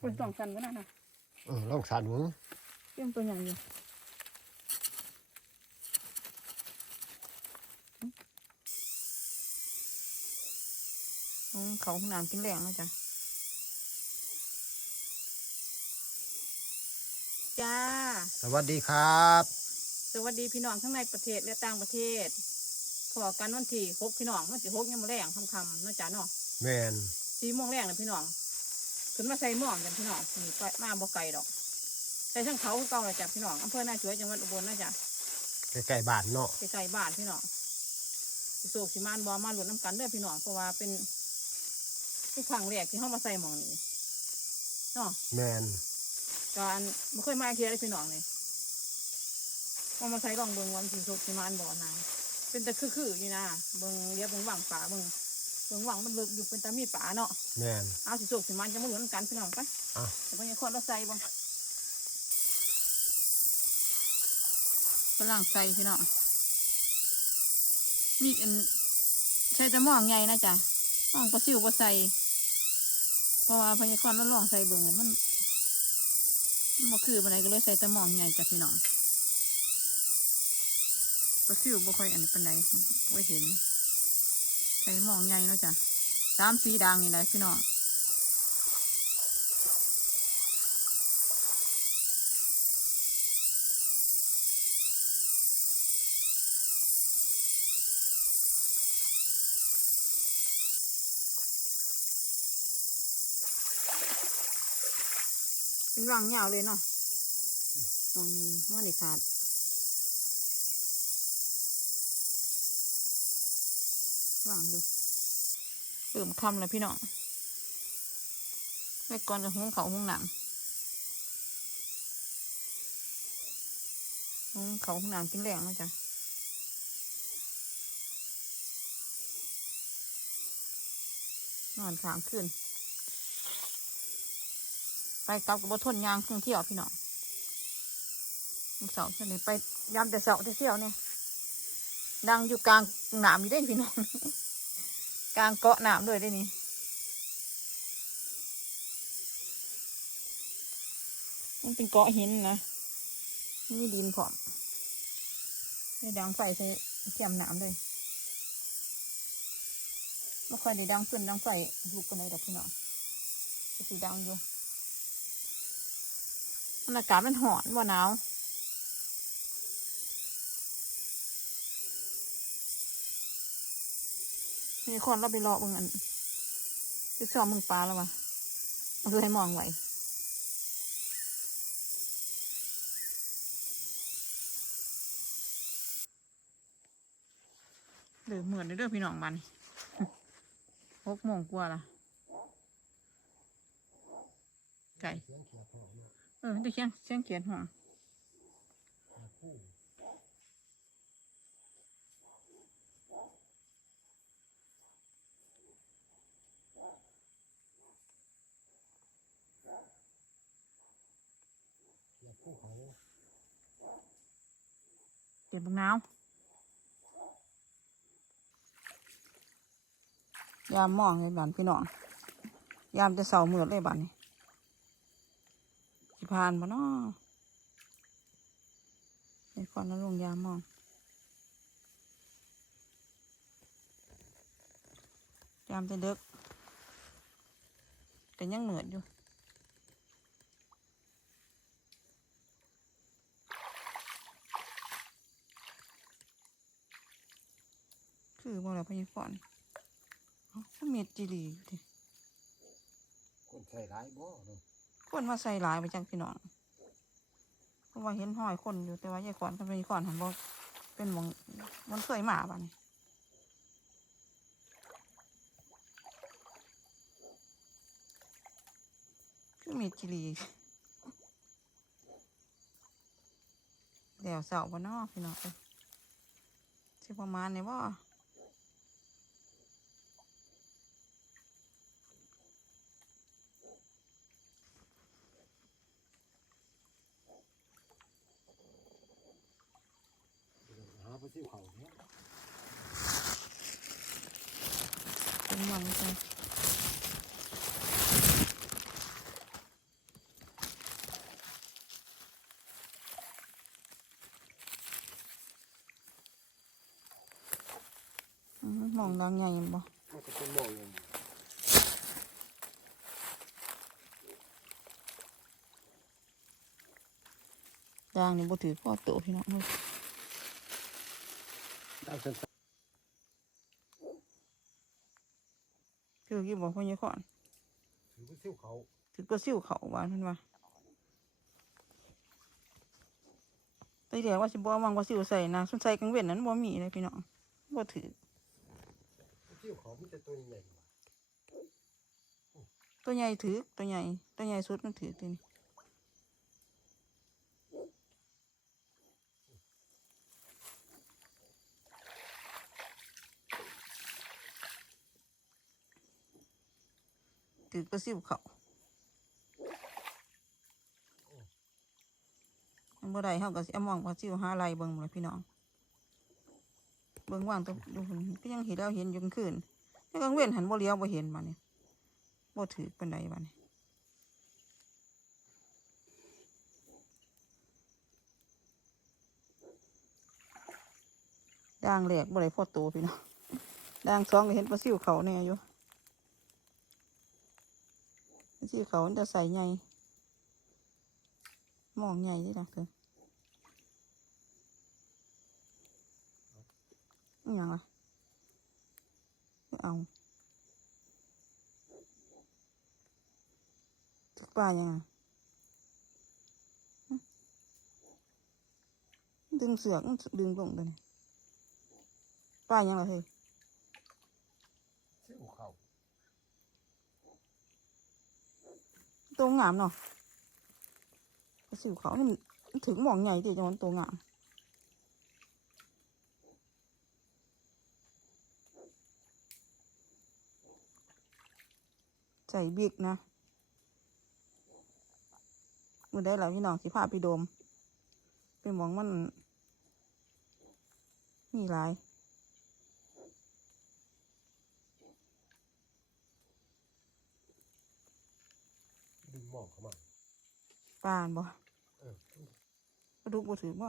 คนสองสันก็น่านะเออลองสานมึงเตรียมตัวอย่างอยู่อืมเขาห้องน้ำกินแรงนะจ๊ะจ้า สวัสดีครับ สวัสดีพี่น้องทั้งในประเทศและต่างประเทศพอกันวันที่หกพี่น้องวันที่หกยังมาแรงคำคำๆเนาะจ๊ะเนาะแมนสี่โมงแรงนะพี่น้อง ขึ้นมาใส่หม่องกันพี่น้องนี่ไปมาบ่ไกลดอกใส่ทั้งเขาคือเก่าเลยจ้ะพี่น้องอำเภอหน้าช่วยจังหวัดอุบลนะจ๊ะใกล้ๆบ้านเนาะใกล้ๆบ้านพี่น้องสิโศกสิมานบอมาหลุดน้ำกันเด้อพี่น้องเพราะว่าเป็นเป็นครั้งแรกที่เขามาใส่หม่องนี้เนาะแมนการไม่เคยมาเทียเลยพี่น้องเลยพอมาใส่ลองเบิ่งวันสิโศกสิมานบ่อนางเป็นแต่คือๆอยู่นะเบิ่งเรียบเบิ่งหวังป่าเบิ่ง เบิ่งหวังมันลึกอยู่เป็นตามีป่าเนาะแมนเอาสิโศกสิมันจะมาหลุดน้ำกันพี่น้องไปอะ แต่พอยังคนเราใส่บ่ฝรั่งใส่พี่น้องมีอันใช้แต่หม้องใหญ่นะจ๊ะหม้องปลาซิวปลาใส่เพราะว่าพญาคอนเราลองใส่เบิ่งเลยมันมันบ่คืออะไรก็เลยใส่แต่หม้องใหญ่จ้ะพี่น้องปลาซิวบ่ค่อยอันนี้ปานใดบ่เห็น ใส่หมองใหญ่เนาะจ้ะตามสีด่างนี่แหละพี่น้องเป็นรังยาวเลยเนาะตรงว่าในขาด รังอยู่เติมคำแล้วพี่น้องไปก่อนกับห้องเขาห้องหนังห้องเขาห้องหนังกินแรงนะจ๊ะนอนค้างคืนไปกลับกับบทนยางเครื่องเที่ยวพี่น้องเสาร์เช่นนี้ไปยามแต่เสาร์แต่เที่ยวเนี่ย ดังอยู่กลางหนามอยู่ได้พี่น้องกลางเกาะหนามเลยได้นี่มันเป็นเกาะหินนะนี่ดินผอมนี่ดังไฟใส่เทียมหนามเลยไม่ค่อยได้ดังขึ้นดังไฟลูกกันเลยดอกพี่น้องก็สีดังอยู่มันอากาศมันหอนว่าหนาว มีคนเราไปรอมึงอันไปซ้อมมึงปลาแล้ววะเอาเลยมองไว้เดือเหมือนเด้อพี่น้องมันหกโมงกว่าละไก่ เออได้เสียงเสียงเขียนหัวภู เก็บบังน้าวยามมองเลยบ้านพี่น้อง ยามจะเสาเมือดเลยบ้านนี้สิพานบ่เนาะไอ้คนนั้นลงยามมองยามจะเด็กแต่ยังเหมือดอยู่ คือบ่แล้วพยากรณ์เอ้าก็เม็ดจิหลีอยู่ดิคนใส่ร้ายบ่เนาะคนมาใส่หลายไปจังพี่น้องเพราะว่าเห็นห้อยคนอยู่แต่ว่ายายก่อนกับพยากรณ์หันบ่เป็นหมองมันเคยมาบ้านี่คือเม็ดจิหลีเดี๋ยวเสาร์บ่เนอพี่น้องเอ้ยสิประมาณนี้บ่ cũng mong xem mỏng đang nhảy không? Đang thì bố thử có tổ thì nó thôi บ่มันก็เป็นหมองอย่างนี้ดังนี่บ่ถือพ่อโตพี่น้องเอ้ยดังสั้นถือกี่บ่พ่อใหญ่ขอนๆถือว่าซิ่วเขาถือก็ซิ่วเขาหวานเพิ่นว่าแตเดี๋ยวว่าสิบ่เอาวางว่าซิ่วใส่นะสนใส่กลางเว้นนั้นบ่มีเลยพี่น้องบ่ถือซิ่วเขามันจะตัวใหญ่กว่าตัวใหญ่ถือตัวใหญ่ตัวใหญ่สุดมันถือตัวนี้ ถือก็ซิ่วเขาอันบ่ได้เฮาก็สิเอามองว่าซิวหาลายเบิ่งหมดเลยพี่น้อง เบิ่งว่างตัวดูหุ่นก็ยังเห็นแล้วเห็นยู่กลางคืนแต่กลางเว้นหันบ่เลี้ยวบ่เห็นมาเนี่ยบ่ถือปานใดบัดนี้ด่างแหลกบ่ได้พอโตพี่น้องด่างสองก็เห็นปลาซิวเขาแน่อยู่ ปลาซิวเขามันจะใส่ใหญ่มองใหญ่ที่ดังเถอะอหย่างละไม่เอาถึกปลายังไงดึงเสือกมันดึงลงตัวนี้ป้ายังล่ะเฮ้ย ซิ่วเขา ตัวงามเนาะกระสิวเขามันถึงหมองใหญ่ดิจังหวะตัวงามใจบิ๊กนะมือได้แล้วพี่น้องสิพาไปโดมไปหมองมันมีหลาย ดึงหมองเข้ามาปานบ่เออปลาดุกบ่ถือบ่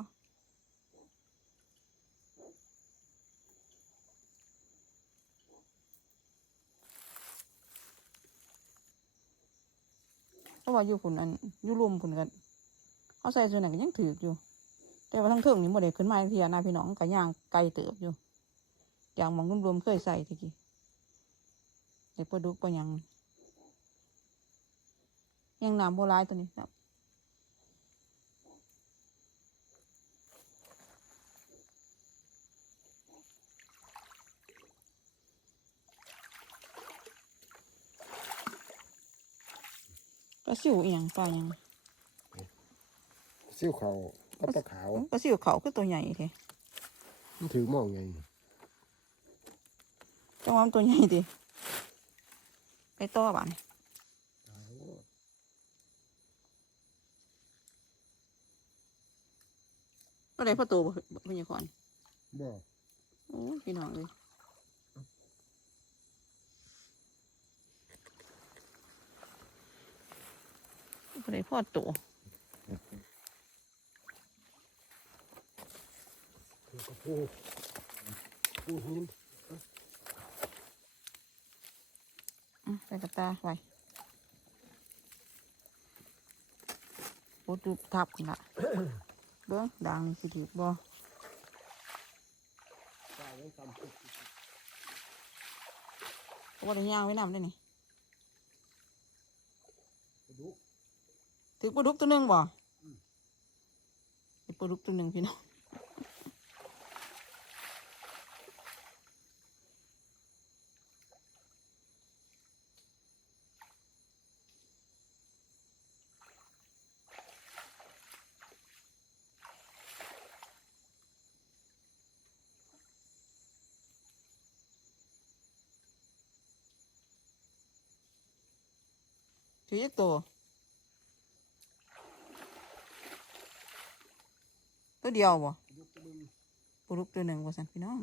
เพราะว่าอยู่ฝุ่นอันอยู่รุมฝุ่นกันเขาใส่ส่วนไหนก็ยังถือกอยู่ แต่ว่าทั้งเทิงนี่บ่ได้ขึ้นมาเทียนะพี่น้องก็ย่างไกลเติบอยู่อย่างหมองรวมๆเคยใส่ตะกี้แต่ปลาดุกปลาหยัง ยังน้ำโบราณตัวนี้นะปลาซิวเอียงปลาหยังซิ่วเขากับปลาขาวปลาซิวเขาคือตัวใหญ่แท้มันถือหมองไงจังหวะมันตัวใหญ่ดิไปต่อบ้านก็ ได้พ่อโตบ่พญาคอนบ่โอ้ยพี่น้องเลยก็ได้พ่อโตถือกระพูพูหินอะใส่กระตาไว้โอ้ดูทับกันละ เบิ้งดังนี่สิถือบ่ตาไว้ตามพุกก็บ่ได้ย่างไว้นำได้นี่กระดูกถือปลาดุกตัวหนึ่งบ่ไอ้ปลาดุกตัวหนึ่งพี่น้อง ถือยักตัวตัวเดียวบ่กระดูกตัวหนึงปลาดุกตัวหนึ่งว่าสันพี่น้อง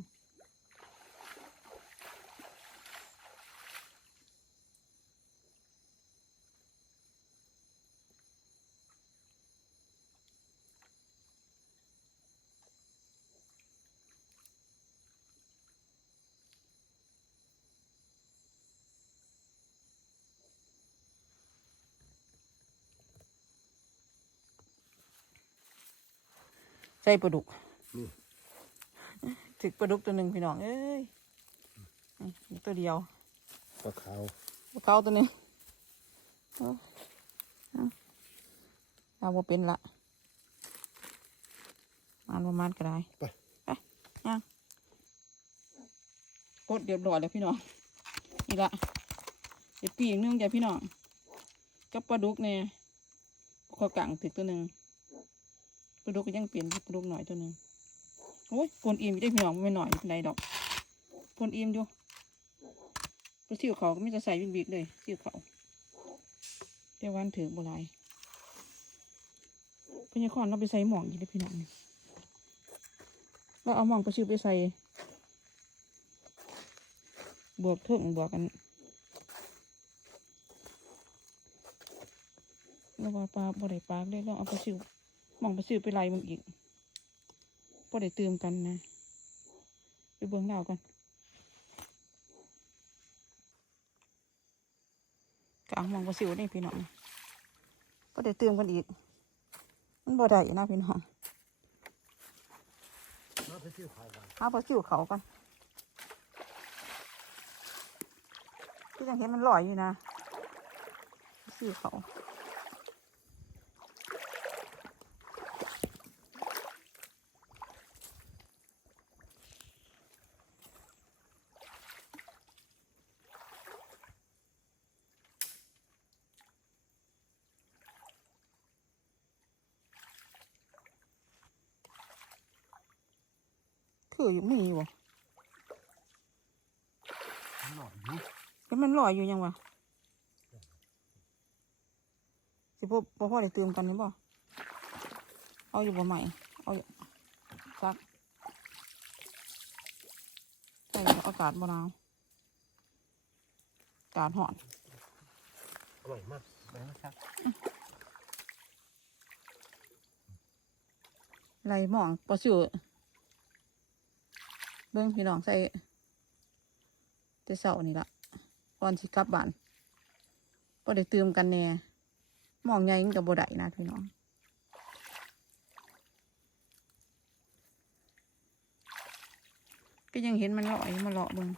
ใส่ปลาดุกนี่ถึกปลาดุกตัวหนึ่งพี่น้อง เอ้ยนี่ตัวเดียวปลาขาวปลาเขาตัวหนึ่งเอาเอาเอาบ่เป็นละมันประมาณก็ได้ไปไปย่างกดเรียบร้อยแล้วพี่น้องนี่ละเดี๋ยวปีกนึงจ้ะพี่น้องกับปลาดุกเนี่ยขอกลางถึกตัวหนึ่ง ปลาดุกก็ยังเปลี่ยนปลาดุกหน่อยตัวหนึ่งโอ้ยปนอิ่มอยู่ได้พี่น้องไม่หน่อยเป็นไรดอกปนอิ่มอยู่ปลาซิวเขาก็ไม่จะใส่บิ๊กๆเลยซิวเขาเดี๋ยววันถือโบราณพญาคอนเราไปใส่หมองอยู่ได้พี่น้องนี่เราเอาหมองปลาซิวไปใส่บวกเถิงบวกกันแล้วว่าปลาบ่ได้ปลาได้ลองเอาปลาซิว มองปลาซิวไปไล่มันอีกบ่ได้เติมกันนะ ไปเบิ่งดาวกันกลางมองปลาซิวนี่พี่น้องบ่ได้เติมกันอีก มันบ่ได้นะพี่น้องน้าไปที่ขาวกันเอาปลาซิวเขากันที่ยังเห็นมันลอยอยู่นะปลาซิวเขา ออยู่มีอยู่บ่หน่อยนี่แล้วมันลอยอยู่ยังวะสิพ่อพ่อพ่อได้เติมกันนี่บ่เอาอยู่บ่ใหม่เอาอยู่ซักใส่อากาศบ่หนาวอากาศห่อนอร่อยมากไปนะครับไรหมองปลาสิว เบิ้งพี่น้องใส่แต่เสานี่ละก่อนสิกลับบ้านพอได้เติมกันแน่มองใหญ่มันกับบ่ได้นะพี่น้องก็ยังเห็นมันเลาะอยู่มาเลาะเบิ้ง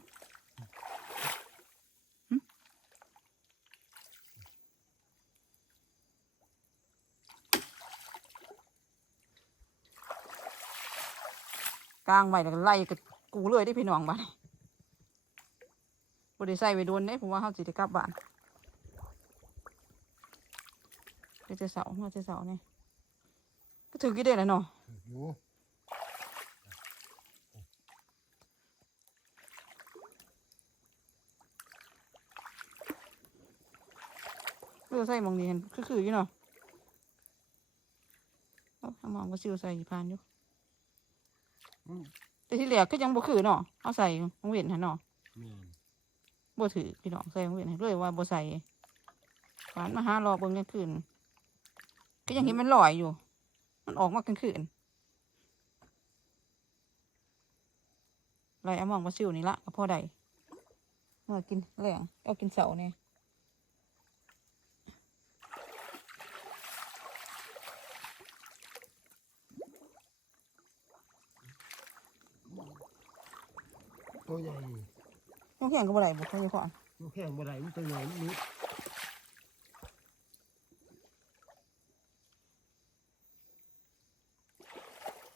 กลางไว้แล้วก็ไล่กับ กูเลยได้พี่น้องบ้านบริใส่ไปโดนได้ผมว่าเขาสิได้กลับบ้านเจอเสามาเจอเสาเนี่ยก็ถือกี่เดือนแล้วเนาะอเลือใส่มองนี้เห็นคือคืออยู่เนาะเอาเอาหมองก็ซิวใส่ผ่านอยู่ แต่ที่เหลือก็ยังบ่คือเนาะเอาใส่ของเวียนหันเนาะแม่นบ่ถือพี่น้องใส่ของเวียนให้เลยว่าบ่ใส่หวานมาหารอเบิ่งกลางคืนก็ยังเห็นมันลอยอยู่ มันออกมากลางคืนไรเอาหมองมาซิวนี่ละก็พอได้เมื่อกินแรงเอากินเสาเนี่ย ตัวใหญ่ยังแข็งก็บ่ได้บ่ค่อยขวานลูกแข้งบ่ได้มันตัวใหญ่มันนิด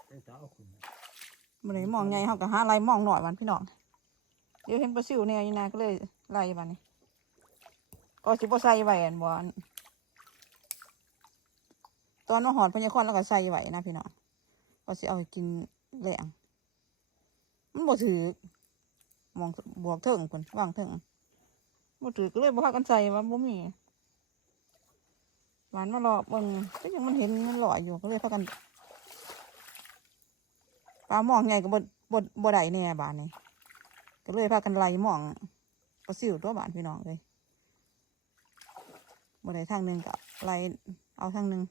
แต่จะเอาขึ้นบ่ได้มองใหญ่เฮาก็หาไรมองหน่อยวันพี่น้องเดี๋ยวเห็นปลาซิวเนี่ยอยู่นาก็เลยไล่บัดนี้ก็สิบ่ใส่ไว้อันบ่อันตอนมาหอดพญาคอนแล้วก็ใส่ไว้นะพี่น้องก็สิเอาไปกินแรงมันบ่ถือ มองบวกเถิงคนว่างเถิงบ่ถือก็เลยบ่พากันใส่ว่าบ่มีหวานมารอเบิ่งก็ยังมันเห็นมันลอยอยู่ก็เลยพากันปลาหมองใหญ่ก็บ่บ่บ่ได้แน่บานนี้ก็เลยพากันไล่หมองปลาซิวตัวบานพี่น้องเลยบ่ได้ทางหนึ่งก็ไล่เอาทางหนึ่ง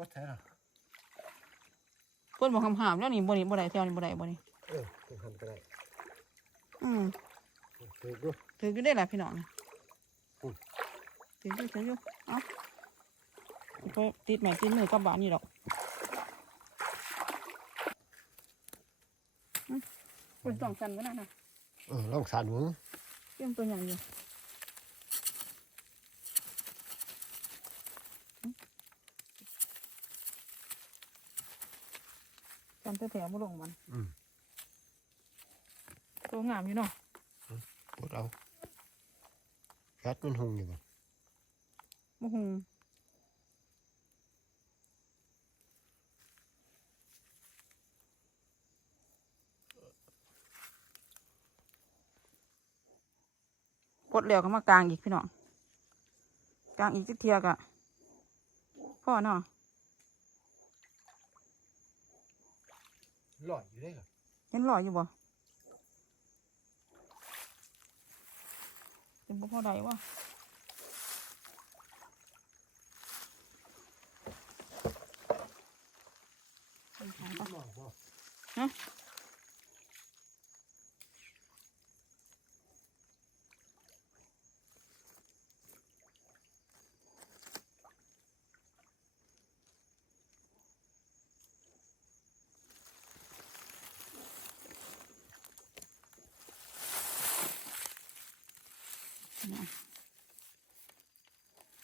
วัดแท้ล่ะเพิ่นบอกคำหามแล้วนี่บ่นี่บ่ได้แถวนี่บ่ได้บ่นี่เออเป็นหันก็ได้อืมเด็กด้วยถืออยู่ได้แหละพี่น้องอืมถืออยู่ถืออยู่เอ้าไปติดใหม่ติดมือกลับบ้านนี่หรอกอืมคนสองสันก็ได้นะเออลองสานหนูเตรียมตัวอย่างอยู่ กันแถวๆมาลงมันอืม ตัวงามอยู่เนาะปวดเอาแคทมันหงอยู่บ่มะฮุงกดแล้วก็มากลางอีกพี่น้องกลางอีกสักเทียกะพ่อเนาะ ลอยอยู่ได้เหรอเห็นรอยอยู่บ่เป็นบ่พ่อใดวะลอ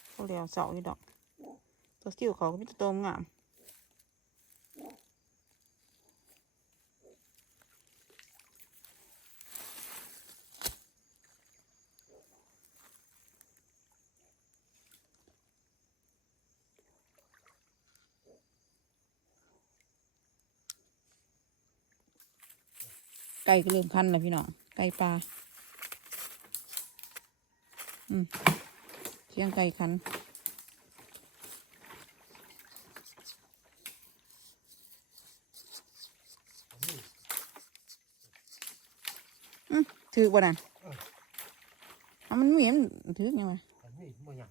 เขาเลี้ยวเสาอยู่ดอก ตัวสิวเขาก็มีต่ตัวงามไก่ก็เริ่มคันแล้วพี่น้องไก่ปลา เชียงไก่คันอืมถือบ่นั่นอะมันเหมียนถือยังไงอันนี้บ่หยัง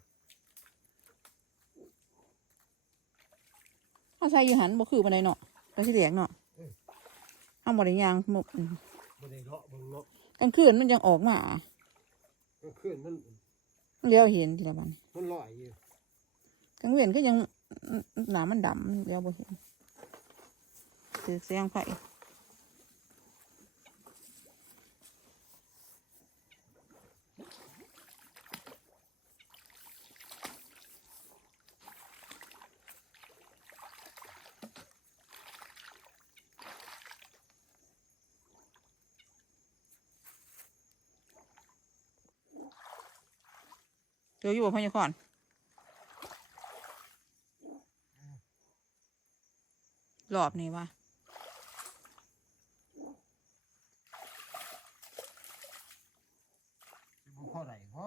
เอาใส่อยู่หันบ่คือปานใดเนาะแล้วสิเหลียงเนาะเอาบ่ได้ยางหมกบ่ได้เลาะเบิ่งเนาะกลางคืนมันยังออกมาก็คืนมัน เลี้ยวเห็นทีละบัดนมันลอยอยู่กลางเวียนก็ยังหนามันดำเลี้ยวบ่เห็นถือเสียงไฟ เจออยู่บ่พ่อยาคอนรอบนี่วะ สิบ่พอได้บ่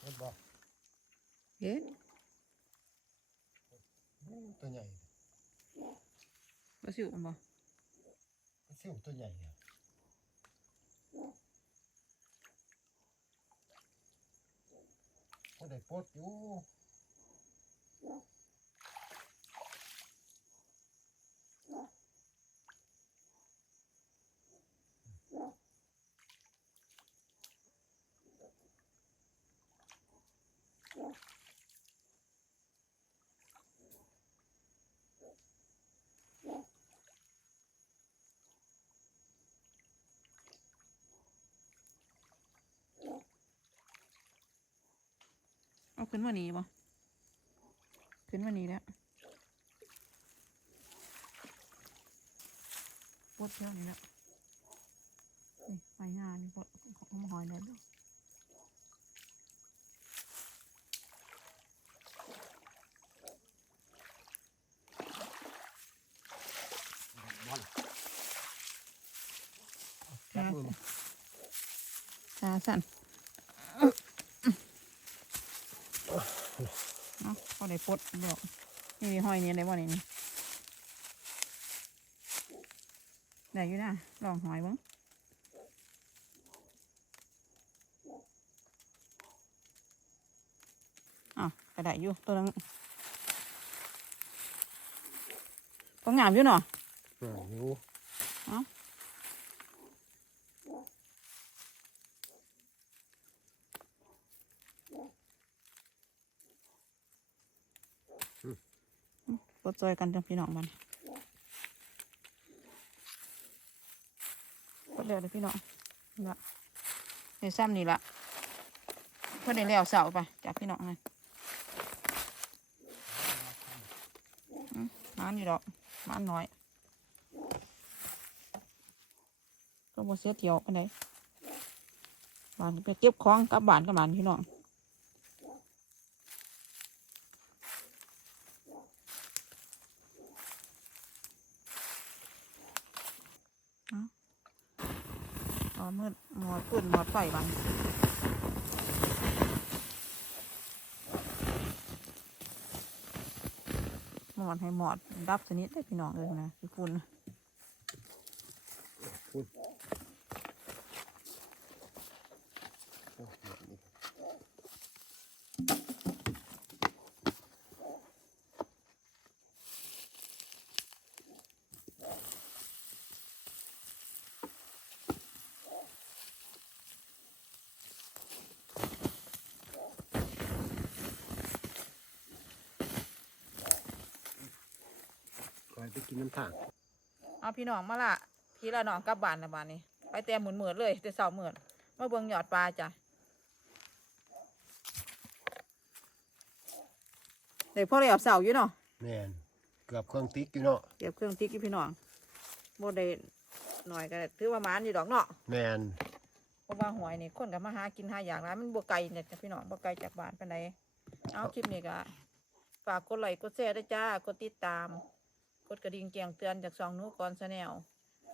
เห็นบ่ เอ๊ะอู้ตัวใหญ่ปลาสิวมันบ่ก็สิวตัวใหญ่อะก็ได้ปลดอยู่ ขึ้นมานี้บ่ขึ้นมานี้แล้วปวดเที่ยวนี้แล้วนี่ไปงานนี่ปวดของหอยแล้วดูจับมือมาตาสั่น เนาะพอได้ปลดบอกนี่ห้อยนี่ได้บ่นี่นี่ได้อยู่นะลองหอยเบ้างอ้าวก็ได้อยู่ตัวนึงก็งามอยู่เนาะอ่าอยู่เอ้า ก ดจอยกันจังพี่น้องมันกดเร็วเลยพี่น้องนี่ละเดี๋ยวซ้ำนี่ละเพื่อได้แล้วเสาไปจากพี่น้องเลยมันอยู่ดอกมันน้อยก็บ่เสียเที่ยวกันไหนบ้านไปเก็บของกลับบ้านกับบ้านพี่น้อง อ๋อ มืดหมอดปืนหมอดไฟบันหมอดให้หมอดดับสนิทได้พี่น้องเลยนะพี่คุณโอ้หมดนี่ คอยไป กินน้ำทางเอาพี่น้องมาละพี่ละน้องกลับบ้านนะบ้านนี้ ไปแต่หมุนเหมือดเลยแต่เสาเหมือดมาเบิ่งหยอดปลาจ้ะเด็กพ่อเลยเอาเสาอยู่เนาะแมนเกือบเครื่องติ๊กอยู่เนาะเก็บเครื่องติ๊กอยู่พี่น้องบ่ได้หน่อยก็ถือว่าหมานอยู่ดอกเนาะแมนเพราะว่าหวยนี่คนกับมาหากินหาอย่างร้านมันบ่ไกลเนี่ยจ้ะพี่น้องบ่ไกลจากบ้านปานใดเอาคลิปนี้ก็ฝากกดไลค์กดแชร์ด้วยจ้ากดติดตาม กดกระดิ่งแจ้งเตือนจากช่องหนูก่อนชาแนล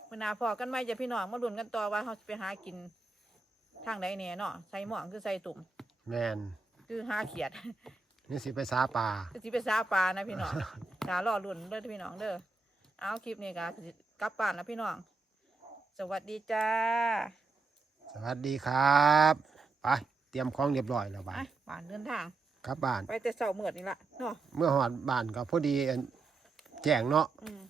มื่อหนาพอกันไหมจ้ะพี่น้องมาลุ้นกันต่อว่าเขาจะไปหากินทางใดแหน่เนาะใส่หมองคือใส่ตุ่มแมนคือหาเขียดนี่สิไปสาปลาคือสิไปซาปลานะพี่น้องดารอลุ้นเด้อพี่น้องเด้อเอาคลิปนี้ก็สิกลับบ้านแล้วพี่น้อง สวัสดีจ้า สวัสดีครับไปเตรียมของเรียบร้อยแล้วไปบ้านบ้านเดินทางครับบ้านไปแต่เสาเมือดนี่ละเนาะเมื่อหอดบ้านก็พอดีอัน แจ้งเนาะ อืม